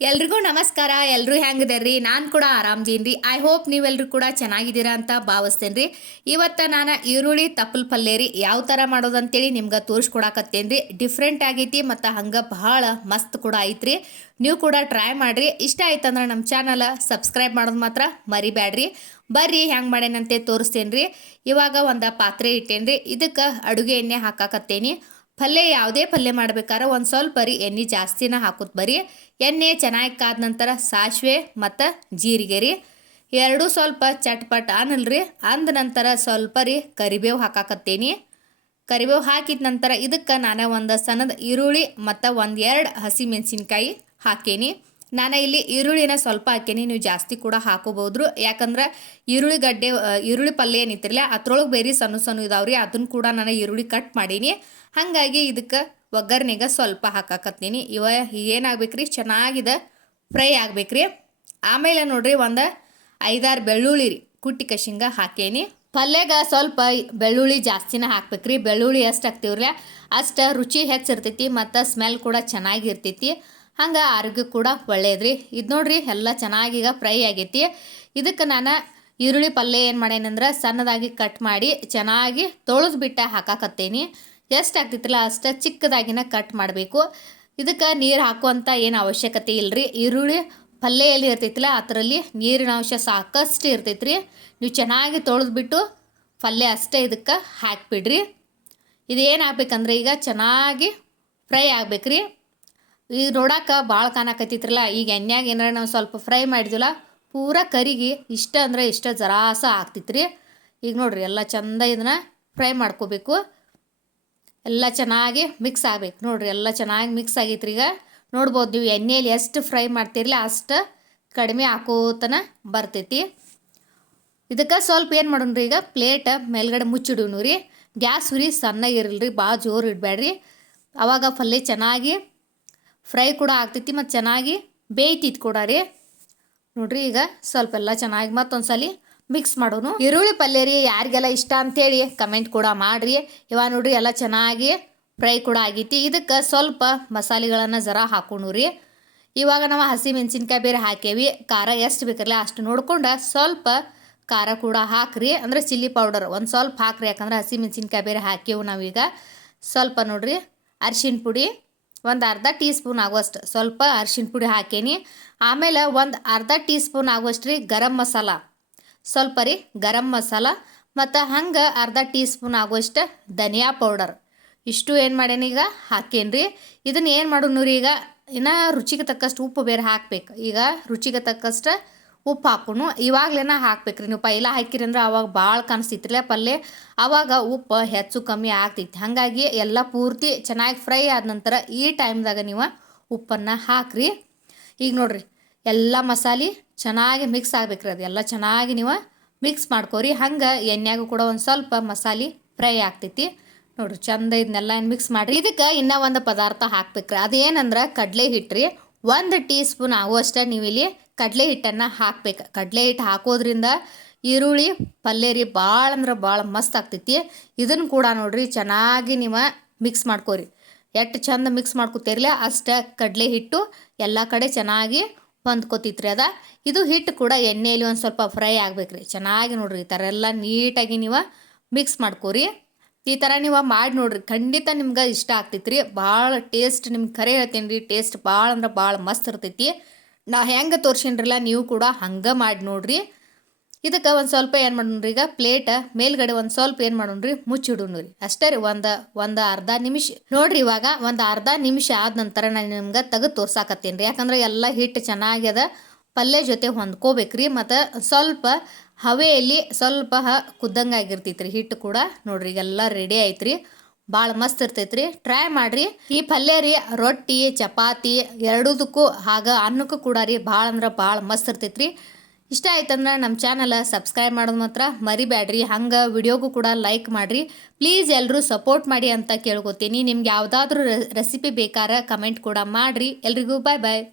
ಎಲ್ರಿಗೂ ನಮಸ್ಕಾರ ಎಲ್ಲರೂ ಹೆಂಗದರ್ರಿ? ನಾನು ಕೂಡ ಆರಾಮ್ದೀನಿ ರೀ ಐ ಹೋಪ್ ನೀವೆಲ್ಲರೂ ಕೂಡ ಚೆನ್ನಾಗಿದ್ದೀರಾ ಅಂತ ಭಾವಿಸ್ತೇನೆ ರೀ ಇವತ್ತು ನಾನು ಈರುಳ್ಳಿ, ತಪ್ಪಲ್ ಪಲ್ಯ ರೀ. ಯಾವ ಥರ ಮಾಡೋದು ಅಂತೇಳಿ ನಿಮ್ಗೆ ತೋರಿಸ್ಕೊಡಕತ್ತೇನೆ ರೀ ಡಿಫ್ರೆಂಟ್ ಆಗೈತಿ ಮತ್ತು ಹಂಗೆ ಬಹಳ ಮಸ್ತ್ ಕೂಡ ಐತ್ರಿ. ನೀವು ಕೂಡ ಟ್ರೈ ಮಾಡಿರಿ. ಇಷ್ಟ ಆಯ್ತಂದ್ರೆ ನಮ್ಮ ಚಾನಲ್ ಸಬ್ಸ್ಕ್ರೈಬ್ ಮಾಡೋದು ಮಾತ್ರ ಮರಿಬ್ಯಾಡ್ರಿ. ಬರ್ರಿ, ಹೆಂಗೆ ಮಾಡೇನಂತೆ ತೋರಿಸ್ತೇನೆ ರೀ ಇವಾಗ ಒಂದು ಪಾತ್ರೆ ಇಟ್ಟೇನಿ ರೀ ಇದಕ್ಕೆ ಅಡುಗೆ ಎಣ್ಣೆ ಹಾಕಾಕತ್ತೇನಿ. ಪಲ್ಯ ಯಾವುದೇ ಪಲ್ಯ ಮಾಡ್ಬೇಕಾದ್ರೆ ಒಂದು ಸ್ವಲ್ಪ ರೀ ಎಣ್ಣೆ ಜಾಸ್ತಿನ ಹಾಕೋದು ಬರೀ. ಎಣ್ಣೆ ಚೆನ್ನಾಗಿ ಕಾದ ನಂತರ ಸಾಸಿವೆ ಮತ್ತು ಜೀರಿಗೆ ರೀ. ಎರಡೂ ಸ್ವಲ್ಪ ಚಟ್ಪಟ್ ಅನ್ನಲ್ರಿ. ಅಂದ ನಂತರ ಸ್ವಲ್ಪ ರೀ ಕರಿಬೇವು ಹಾಕಾಕತ್ತೇನಿ. ಕರಿಬೇವು ಹಾಕಿದ ನಂತರ ಇದಕ್ಕೆ ನಾನು ಒಂದು ಸಣ್ಣದ ಈರುಳ್ಳಿ ಮತ್ತು ಒಂದು ಎರಡು ಹಸಿ ಹಾಕೇನಿ. ನಾನು ಇಲ್ಲಿ ಈರುಳ್ಳಿನ ಸ್ವಲ್ಪ ಹಾಕೀನಿ, ನೀವು ಜಾಸ್ತಿ ಕೂಡ ಹಾಕೋಬಹುದು ಯಾಕಂದ್ರೆ ಈರುಳ್ಳಿ ಗಡ್ಡೆ ಈರುಳ್ಳಿ ಪಲ್ಯ ಏನಿತ್ತಿರಲ್ಲ ಅದ್ರೊಳಗೆ ಬೇರೆ ಸಣ್ಣ ಸಣ್ಣ ಇದಾವ್ರಿ ಅದನ್ನು ಕೂಡ ನಾನು ಈರುಳ್ಳಿ ಕಟ್ ಮಾಡೀನಿ. ಹಾಗಾಗಿ ಇದಕ್ಕೆ ಒಗ್ಗರಣೆಗೆ ಸ್ವಲ್ಪ ಹಾಕಾಕತ್ತೀನಿ. ಇವ ಏನಾಗಬೇಕ್ರಿ, ಚೆನ್ನಾಗಿದೆ ಫ್ರೈ ಆಗಬೇಕ್ರಿ. ಆಮೇಲೆ ನೋಡ್ರಿ ಒಂದು ಐದಾರು ಬೆಳ್ಳುಳ್ಳಿ ರೀ, ಕುಟ್ಟಿ ಕಶಿಂಗ ಹಾಕೇನಿ. ಪಲ್ಯಗ ಸ್ವಲ್ಪ ಬೆಳ್ಳುಳ್ಳಿ ಜಾಸ್ತಿನ ಹಾಕ್ಬೇಕ್ರಿ. ಬೆಳ್ಳುಳ್ಳಿ ಎಷ್ಟು ಹಾಕ್ತೀವ್ರಲ್ಲ, ಅಷ್ಟು ರುಚಿ ಹೆಚ್ಚಿರ್ತೈತಿ, ಮತ್ತು ಸ್ಮೆಲ್ ಕೂಡ ಚೆನ್ನಾಗಿರ್ತೈತಿ. ಹಂಗೆ ಆರೋಗ್ಯ ಕೂಡ ಒಳ್ಳೆಯದ್ರಿ ಇದು ನೋಡ್ರಿ ಎಲ್ಲ ಚೆನ್ನಾಗೀಗ ಫ್ರೈ ಆಗೈತಿ. ಇದಕ್ಕೆ ನಾನು ಈರುಳ್ಳಿ ಪಲ್ಯ ಏನು ಮಾಡೇನಂದ್ರೆ ಸಣ್ಣದಾಗಿ ಕಟ್ ಮಾಡಿ ಚೆನ್ನಾಗಿ ತೊಳೆದು ಬಿಟ್ಟೆ ಹಾಕಾಕತ್ತೇನಿ. ಎಷ್ಟು ಆಗ್ತಿತ್ತಲ್ಲ ಅಷ್ಟು ಚಿಕ್ಕದಾಗಿನ ಕಟ್ ಮಾಡಬೇಕು. ಇದಕ್ಕೆ ನೀರು ಹಾಕುವಂಥ ಏನು ಅವಶ್ಯಕತೆ ಇಲ್ಲರಿ ಈರುಳ್ಳಿ ಪಲ್ಯ ಎಲ್ಲಿ ಇರ್ತೈತಿಲ್ಲ ಅದರಲ್ಲಿ ನೀರಿನ ಅಂಶ ಸಾಕಷ್ಟು ಇರ್ತೈತ್ರಿ. ನೀವು ಚೆನ್ನಾಗಿ ತೊಳೆದ್ಬಿಟ್ಟು ಪಲ್ಯ ಅಷ್ಟೇ ಇದಕ್ಕೆ ಹಾಕಿಬಿಡ್ರಿ. ಇದು ಏನು ಆಗ್ಬೇಕಂದ್ರೆ ಈಗ ಚೆನ್ನಾಗಿ ಫ್ರೈ ಆಗ್ಬೇಕ್ರಿ. ಈಗ ನೋಡಕ್ಕೆ ಭಾಳ ಕಾಣಕತ್ತಿತ್ರಲ್ಲ ಈಗ ಎಣ್ಣೆಗೆ ಏನಾರ ನಾವು ಸ್ವಲ್ಪ ಫ್ರೈ ಮಾಡಿದ್ವಲ್ಲ, ಪೂರ ಕರಿಗೆ ಇಷ್ಟ ಅಂದ್ರೆ ಇಷ್ಟ ಜರಾಸ ಆಗ್ತಿತ್ರಿ. ಈಗ ನೋಡ್ರಿ, ಎಲ್ಲ ಚಂದ ಇದನ್ನ ಫ್ರೈ ಮಾಡ್ಕೋಬೇಕು. ಎಲ್ಲ ಚೆನ್ನಾಗಿ ಮಿಕ್ಸ್ ಆಗ್ಬೇಕು. ನೋಡ್ರಿ, ಎಲ್ಲ ಚೆನ್ನಾಗಿ ಮಿಕ್ಸ್ ಆಗೈತ್ರಿ ಈಗ. ನೋಡ್ಬೋದು ನೀವು ಎಣ್ಣೆಯಲ್ಲಿ ಎಷ್ಟು ಫ್ರೈ ಮಾಡ್ತಿರಲಿ ಅಷ್ಟು ಕಡಿಮೆ ಹಾಕೋತನ ಬರ್ತೈತಿ. ಇದಕ್ಕೆ ಸ್ವಲ್ಪ ಏನು ಮಾಡೋಣ್ರಿ ಈಗ ಪ್ಲೇಟ್ ಮೇಲ್ಗಡೆ ಮುಚ್ಚಿಡೋಣ ರೀ. ಗ್ಯಾಸ್ ಉರಿ ಇರಲ್ರಿ ಭಾಳ ಜೋರು ಇಡಬೇಡ್ರಿ ಅವಾಗ ಪಲ್ಯ ಚೆನ್ನಾಗಿ ಫ್ರೈ ಕೂಡ ಆಗ್ತೈತಿ ಮತ್ತು ಚೆನ್ನಾಗಿ ಬೇಯ್ತಿತ್ತು ಕೂಡ ರೀ. ನೋಡ್ರಿ ಈಗ ಸ್ವಲ್ಪ ಎಲ್ಲ ಚೆನ್ನಾಗಿ ಮತ್ತೊಂದು ಸಲ ಮಿಕ್ಸ್ ಮಾಡೋನು. ಈರುಳ್ಳಿ ಪಲ್ಯ ರೀ, ಯಾರಿಗೆಲ್ಲ ಇಷ್ಟ ಅಂತೇಳಿ ಕಮೆಂಟ್ ಕೂಡ ಮಾಡಿರಿ. ಇವಾಗ ನೋಡ್ರಿ ಎಲ್ಲ ಚೆನ್ನಾಗಿ ಫ್ರೈ ಕೂಡ ಆಗೈತಿ. ಇದಕ್ಕೆ ಸ್ವಲ್ಪ ಮಸಾಲೆಗಳನ್ನು ಜರ ಹಾಕೋಣ ರೀ. ಇವಾಗ ನಾವು ಹಸಿ ಮೆಣಸಿನ್ಕಾಯಿ ಬೇರೆ ಹಾಕೇವಿ. ಖಾರ ಎಷ್ಟು ಬೇಕಲ್ಲ ಅಷ್ಟು ನೋಡ್ಕೊಂಡು ಸ್ವಲ್ಪ ಖಾರ ಕೂಡ ಹಾಕ್ರಿ. ಅಂದ್ರೆ ಚಿಲ್ಲಿ ಪೌಡರ್ ಒಂದು ಸ್ವಲ್ಪ ಹಾಕ್ರಿ. ಯಾಕಂದ್ರೆ ಹಸಿ ಮೆಣಸಿನ್ಕಾಯಿ ಬೇರೆ ಹಾಕೇವು ನಾವೀಗ. ಸ್ವಲ್ಪ ನೋಡ್ರಿ ಅರಿಶಿನ ಪುಡಿ ಒಂದು ಅರ್ಧ ಟೀ ಸ್ಪೂನ್ ಆಗುವಷ್ಟು. ಸ್ವಲ್ಪ ಅರಿಶಿನ ಪುಡಿ ಹಾಕೇನಿ. ಆಮೇಲೆ ಒಂದು ಅರ್ಧ ಟೀ ಸ್ಪೂನ್ ಆಗುವಷ್ಟು ರೀ ಗರಂ ಮಸಾಲ. ಸ್ವಲ್ಪ ರೀ ಗರಂ ಮಸಾಲ. ಮತ್ತು ಹಂಗೆ ಅರ್ಧ ಟೀ ಸ್ಪೂನ್ ಆಗುವಷ್ಟು ಧನಿಯಾ ಪೌಡರ್. ಇಷ್ಟು ಏನು ಮಾಡೇನಿ ಈಗ? ಹಾಕೇನ್ರಿ ಇದನ್ನ ಏನು ಮಾಡೋಣ ರೀ ಈಗ? ಇನ್ನು ರುಚಿಗೆ ತಕ್ಕಷ್ಟು ಉಪ್ಪು ಬೇರೆ ಹಾಕ್ಬೇಕು. ಈಗ ರುಚಿಗೆ ತಕ್ಕಷ್ಟು ಉಪ್ಪು ಹಾಕೊಂಡು ಇವಾಗಲೇನ ಹಾಕ್ಬೇಕ್ರಿ. ನೀವು ಪೈಲ ಹಾಕಿರಿ ಅಂದ್ರೆ ಅವಾಗ ಭಾಳ ಕಾಣಿಸ್ತಿತ್ರಲ್ಲ ಪಲ್ಯ ಅವಾಗ ಉಪ್ಪು ಹೆಚ್ಚು ಕಮ್ಮಿ ಆಗ್ತೈತಿ. ಹಾಗಾಗಿ ಎಲ್ಲ ಪೂರ್ತಿ ಚೆನ್ನಾಗಿ ಫ್ರೈ ಆದ ನಂತರ ಈ ಟೈಮ್ದಾಗ ನೀವು ಉಪ್ಪನ್ನು ಹಾಕ್ರಿ. ಈಗ ನೋಡ್ರಿ, ಎಲ್ಲ ಮಸಾಲೆ ಚೆನ್ನಾಗಿ ಮಿಕ್ಸ್ ಆಗ್ಬೇಕ್ರಿ ಅದು. ಎಲ್ಲ ಚೆನ್ನಾಗಿ ನೀವು ಮಿಕ್ಸ್ ಮಾಡ್ಕೋರಿ. ಹಂಗೆ ಎಣ್ಣೆಗೂ ಕೂಡ ಒಂದು ಸ್ವಲ್ಪ ಮಸಾಲೆ ಫ್ರೈ ಆಗ್ತೈತಿ. ನೋಡ್ರಿ, ಚಂದ ಇದನ್ನೆಲ್ಲ ಮಿಕ್ಸ್ ಮಾಡಿರಿ. ಇದಕ್ಕೆ ಇನ್ನೂ ಒಂದು ಪದಾರ್ಥ ಹಾಕ್ಬೇಕ್ರಿ. ಅದೇನಂದ್ರೆ ಕಡಲೆ ಹಿಟ್ಟು ರೀ ಒಂದು ಟೀ ಸ್ಪೂನ್ ಆಗುವಷ್ಟು ನೀವು ಇಲ್ಲಿ ಕಡಲೆ ಹಿಟ್ಟನ್ನು ಹಾಕ್ಬೇಕು. ಕಡಲೆ ಹಿಟ್ಟು ಹಾಕೋದ್ರಿಂದ ಈರುಳ್ಳಿ ಪಲ್ಯ ರೀ ಭಾಳ ಅಂದ್ರೆ ಭಾಳ ಮಸ್ತ್ ಆಗ್ತೈತಿ. ಇದನ್ನು ಕೂಡ ನೋಡಿರಿ ಚೆನ್ನಾಗಿ ನೀವು ಮಿಕ್ಸ್ ಮಾಡ್ಕೋರಿ. ಎಷ್ಟು ಚಂದ ಮಿಕ್ಸ್ ಮಾಡ್ಕೊತೀರಲ್ಲ ಅಷ್ಟು ಕಡಲೆ ಹಿಟ್ಟು ಎಲ್ಲ ಕಡೆ ಚೆನ್ನಾಗಿ ಹೊಂದ್ಕೋತಿತ್ರಿ ಅದ. ಇದು ಹಿಟ್ಟು ಕೂಡ ಎಣ್ಣೆಯಲ್ಲಿ ಒಂದು ಸ್ವಲ್ಪ ಫ್ರೈ ಆಗ್ಬೇಕ್ರಿ. ಚೆನ್ನಾಗಿ ನೋಡಿರಿ ಈ ಥರ ಎಲ್ಲ ನೀಟಾಗಿ ನೀವು ಮಿಕ್ಸ್ ಮಾಡ್ಕೋರಿ. ಈ ಥರ ನೀವು ಮಾಡಿ ನೋಡ್ರಿ. ಖಂಡಿತ ನಿಮ್ಗೆ ಇಷ್ಟ ಆಗ್ತೈತ್ರಿ. ಭಾಳ ಟೇಸ್ಟ್ ನಿಮ್ಗೆ ಖರೆ ಹೇಳ್ತೀನಿ ರೀ ಟೇಸ್ಟ್ ಭಾಳ ಅಂದ್ರೆ ಭಾಳ ಮಸ್ತ್ ಇರ್ತೈತಿ. ನಾ ಹೆಂಗೆ ತೋರ್ಸಿನ್ರಲ್ಲ ನೀವು ಕೂಡ ಹಂಗೆ ಮಾಡಿ ನೋಡ್ರಿ. ಇದಕ್ಕೆ ಒಂದು ಸ್ವಲ್ಪ ಏನು ಮಾಡೋಣ್ರಿ ಈಗ ಪ್ಲೇಟ್ ಮೇಲ್ಗಡೆ ಒಂದು ಸ್ವಲ್ಪ ಏನು ಮಾಡೋಣ್ರಿ ಮುಚ್ಚಿಡೋಣ ರೀ ಅಷ್ಟೇ ರೀ ಒಂದು ಒಂದು ಅರ್ಧ ನಿಮಿಷ. ನೋಡ್ರಿ ಇವಾಗ ಒಂದು ಅರ್ಧ ನಿಮಿಷ ಆದ ನಂತರ ನಾನು ನಿಮ್ಗೆ ತೆಗೆದು ತೋರ್ಸಾಕತ್ತೀನಿ ರೀ. ಯಾಕಂದ್ರೆ ಎಲ್ಲ ಹಿಟ್ಟು ಚೆನ್ನಾಗ್ಯದ ಪಲ್ಯ ಜೊತೆ ಹೊಂದ್ಕೋಬೇಕ್ರಿ. ಮತ್ತು ಸ್ವಲ್ಪ ಹವೆಯಲ್ಲಿ ಸ್ವಲ್ಪ ಹ ಕುದ್ದಂಗೆ ಆಗಿರ್ತೈತ್ರಿ ಹಿಟ್ಟು ಕೂಡ. ನೋಡ್ರಿ ಈಗೆಲ್ಲ ರೆಡಿ ಐತ್ರಿ. ಭಾಳ ಮಸ್ತ್ ಇರ್ತೈತ್ರಿ. ಟ್ರೈ ಮಾಡ್ರಿ. ಈ ಪಲ್ಯ ರೀ, ರೊಟ್ಟಿ, ಚಪಾತಿ ಎರಡುದಕ್ಕೂ ಹಾಗ ಅನ್ನಕ್ಕೂ ಕೂಡ ರೀ ಭಾಳ ಅಂದ್ರೆ ಭಾಳ ಮಸ್ತ್ ಇರ್ತೈತ್ರಿ. ಇಷ್ಟ ಆಯ್ತಂದ್ರೆ ನಮ್ಮ ಚಾನಲ್ ಸಬ್ಸ್ಕ್ರೈಬ್ ಮಾಡೋದು ಮಾತ್ರ ಮರಿಬೇಡ್ರಿ ಹಂಗೆ ವಿಡಿಯೋಗೂ ಕೂಡ ಲೈಕ್ ಮಾಡಿರಿ. ಪ್ಲೀಸ್ ಎಲ್ಲರೂ ಸಪೋರ್ಟ್ ಮಾಡಿ ಅಂತ ಕೇಳ್ಕೊತೀನಿ. ನಿಮ್ಗೆ ಯಾವುದಾದ್ರೂ ರೆಸಿಪಿ ಬೇಕಾರೆ ಕಮೆಂಟ್ ಕೂಡ ಮಾಡಿರಿ. ಎಲ್ರಿಗೂ ಬಾಯ್ ಬಾಯ್